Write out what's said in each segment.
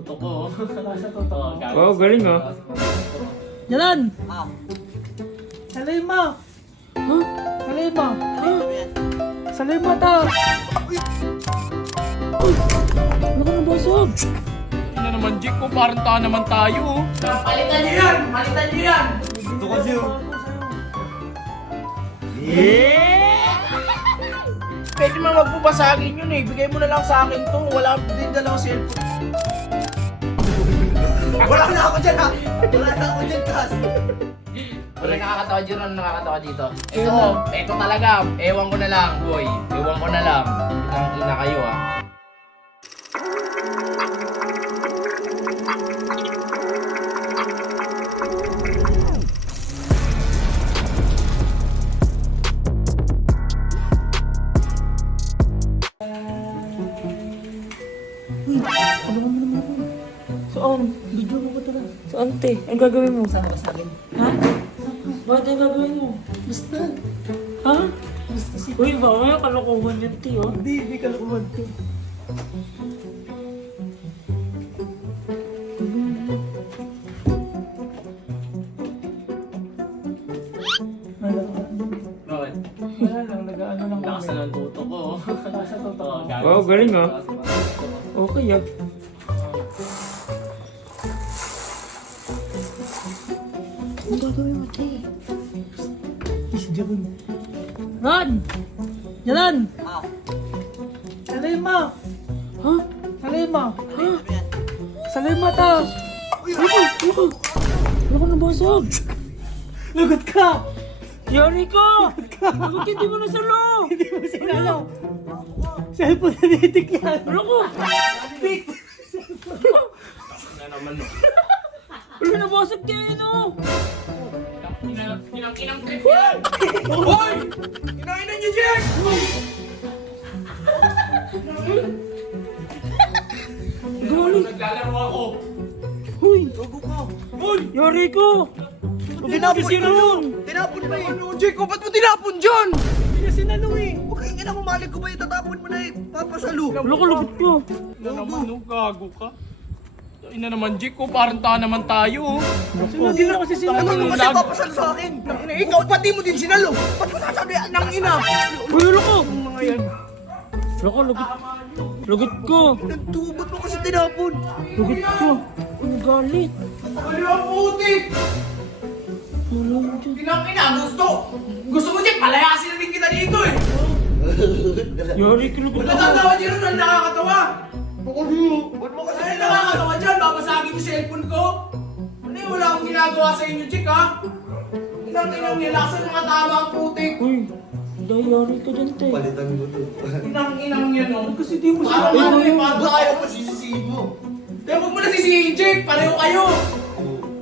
tuto ko. Nasa totoo. Oh, galing oh. Jalan! Ah, Salay mo! Huh? Salay mo! ano yan? Salay mo to! Ano ka nabasag? Ano naman, Jake ko? Parang tahan naman tayo. Palitan nyo yan! Palitan nyo yan! Ito kasi yung... Pwede man magbubasagin yun eh. Bigay mo na lang sa akin to. Wala din dalawang cellphone. Wala na ako dyan ha! Wala na ako dyan, Kas! Wala nakakatawa dyan. Ano nakakatawa dito? Ito talaga. Ewan ko na lang, boy. Ewan ko na lang. Ang ina kayo ah. Saan? Video mo ko tala. Saan te? Ang gagawin mo? Sama ka sa akin. Ha? Bakit ang gagawin mo? Basta. Ha? Basta si... Uy, baka kalokohan yan te oh. Hindi ka lukumad to. Bakit? Wala lang, nag-ano lang Lakas na ng tuto ko. Nasa totoo. Oh, galing oh. Okay ah. Ano gagawin mo, te? Si Jaron. Ron! Jalan! Ah, Salay mo! Ha? Salay mo! ano yan? Salay mo to! Ano ka nabasag? Lagot ka! Yari ka! Bakit hindi mo nasalo? Hindi mo sinalo! Cellphone na nitik yan! Ano ko? Tik! Na naman no. Ano nabasag kayo no? Kinang trip yan! Hoy! Kinainan niyo dyan! Galing! Naglalaro ako. Huy! Gago ka! Hoy! Yari ka! Tinapon Kasi na nun! Tinapon mo eh! Ano, Jake? Ba't mo tinapon dyan? Hindi niya sinalo eh! Huwag kang ina mo, mali ko ba yung tatapon mo na eh? Papasalo! Wala ka lagot ko! Ano naman, no? Gago ka. Ina naman, Jake ko. Parang tahan naman tayo. Sinagin na kasi sinalo Ano eh! kasi papasalo sa akin? Ina, ikaw pati mo din sinalo! Ba't mo sasabi nang ina? Uy, wala ka! Mga yan. Wala ka, lagot. Lagot ko! Nagtubot mo kasi tinapon! Lagot ko! Ang galit! Ano ang putik? Wala mo dyan. Kinang-ina, gusto mo, Jake? Palayasin na din kita dito eh. Yari ka, lagot ko! Natatawa dyan nun, nakakatawa. Ba't mo kasi Ano nakakatawa dyan? Babasagin yung cellphone ko? Ano yung wala akong ginagawa sa inyo, Jake, ha? Inang-inang nilasan mga tama ang putik. Uy! Dahil yari ka dyan, te. Palitan mo to. Inang-inang yan, oh. Kasi di mo Parang sinalo! ano eh, parang Ba't tayo. ako masisisihin mo? Kaya huwag mo na sisihin, Jake. Pareho kayo.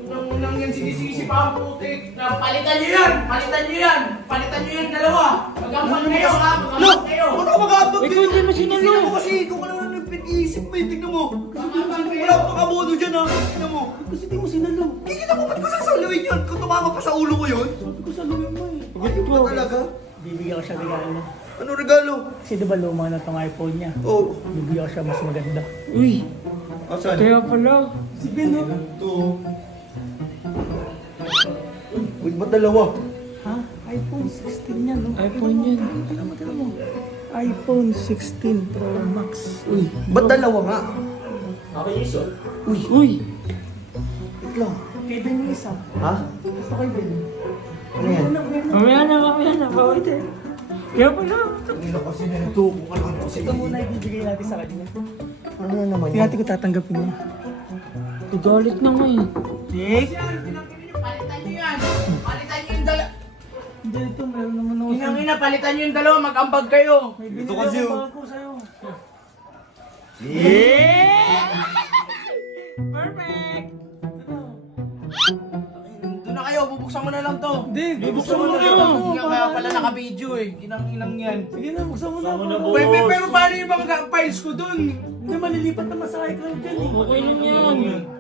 Inang-inang yan, sinisisi pa ang putik. Palitan nyo yan! Palitan nyo yan! Palitan nyo yan, dalawa. Magampang kayo, ha? Magampang kayo. Ano ka mag-aabag Ikaw hindi mo sinalo. Sino mo kasi ikaw ka lang nagpag-iisip mo eh. Tignan mo. Wala pa kamodo dyan ha. Tignan mo. Kasi di mo sinalo! Kikita mo ba't ko sasaluin yun? Kung tumama pa sa ulo ko yun? Sabi ko saluhin mo eh! Lagot ko! Ba talaga? Bibigyan ko siya regalo. Ano regalo? Kasi diba luma na itong iPhone niya? Oh. Bibigyan ko siya mas maganda. Uy! Asan? Kaya pala! Si Ben no? Ito. Uy, ba't dalawa? Ha? iPhone 16 yan no? iPhone yan. Tira mo. iPhone 16 Pro Max. Uy! Ba't dalawa nga? Uy! Uy! Wait lang. Kay Ben yung isa. Ha? Gusto kay Ben. Ano yan? Mamaya na! Bawal eh! Kaya pala! Ang ina kasi na ito. Kung ano kasi. Ito muna ibibigay natin sa kanya. Ano na naman Hindi yan? natin ko tatanggapin niya. Galit na nga eh. Dick! Palitan nyo yan. Palitan nyo yung dalawa. Hindi ito, meron naman ako. Inang-ina, palitan nyo yung dalawa. Mag-ambag kayo. May binili Ito kasi ako yung- bago sa'yo. Perfect! Doon na kayo. Bubuksan mo na lang to. Hindi, Bubuksan mo na lang lang. ako. Kaya pala naka-video eh. Inang-inang yan. Sige na, buksan mo na ako. Pero paano yung mga files ko dun? Hindi, malilipat naman sa iCloud dyan eh. Okay lang yan.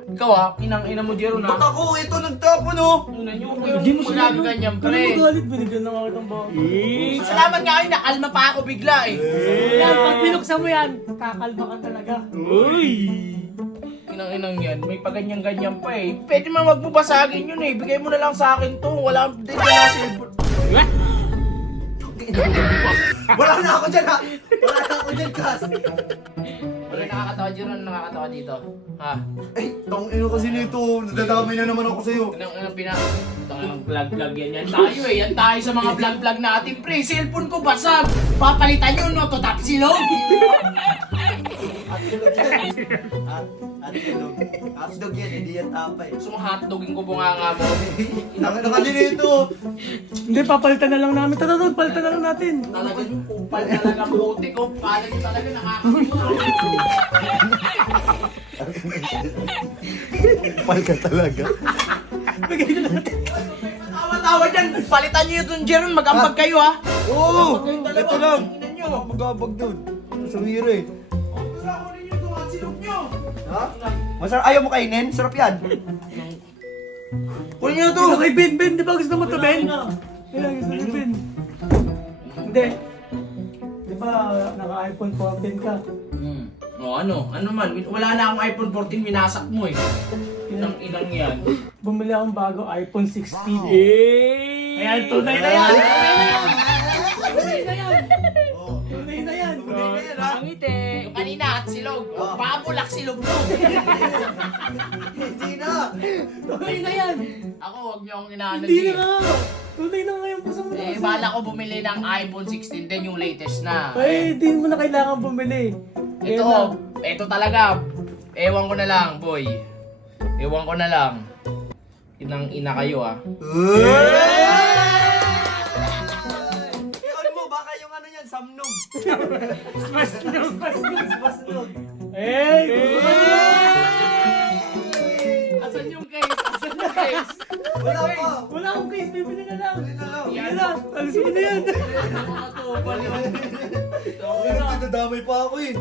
Ikaw ha, inang-ina mo Jero Ba't na. ako? Ito nagtapon oh! Una nyo, Hindi mo kayo sinabi. lagi ganyan, Pero pre. magalit, binigyan na nga kitang bago. Salamat nga kayo, nakalma pa ako bigla eh. Yan, pag pinuksan mo yan, kakalma ka talaga. Uy! Inang yan, may paganyan-ganyan pa eh. Pwede man wag mo basagin yun eh. Bigay mo na lang sa akin to. Wala din na cellphone. Wala na ako dyan ha! Wala na ako dyan, Kas! Wala nakakatawa dyan, ano nakakatawa dito? Ha? Ay, tangino kasi nito. Nadadamay na naman ako sa'yo. Anong vlog-vlog yan tayo eh. Yan tayo sa mga vlog-vlog natin, pre. Cellphone ko basag. Papalitan nyo, no? To tapsilog. Hotdog yan, hindi yan tapay. Gusto mo hotdogin ko bunganga mo. Nakita ka din ito. Hindi, papalitan na lang namin. Tara, Rod, palitan na lang natin. Talaga yung kupal talaga puti ko. Paano yung talaga nakakagawa. Kupal ka talaga. Bigay na natin. Tawa-tawa dyan. Palitan nyo yung Jeron. Mag-ambag kayo ha. Oo! Mag-ambag kayong dalawa. Ito lang. Tingnan nyo. Magabag doon. Sumira eh. Gusto ko rin yung tumatsilog nyo. Ha? Masarap. Ayaw mo kainin? Sarap yan. Kunin nyo to. Ito kay Ben, di ba gusto mo to, Ben? Kaya gusto ni Ben. Hindi. Di ba, naka-iPhone 14 ka? O ano? Ano man? Wala na akong iPhone 14. Minasak mo eh. Inang yan. Bumili akong bago iPhone 16. Eh! Ayan, tunay na yan! Tunay na yan! Tunay na yan! Pangit eh. Yung kanina at silog. Babulak silog mo. Hindi na. Tunay na yan! Ako, wag niyo akong inaano Hindi din. na nga! Tunay na ngayon pa sa mga. Eh, bala ko bumili ng iPhone 16 din yung latest na. Ay, di mo na kailangan bumili. Ito talaga. Ewan ko na lang, boy. Ewan ko na lang. Inang ina kayo ah. Ano mo? Baka yung ano yan, samnog. Basnog. Eh! Asan yung case? Asan yung case? Wala pa. Wala akong case, bibili na lang. Bili na lang. Yan na, alis mo na yan. Nakatupal yun. Nadadamay pa ako eh.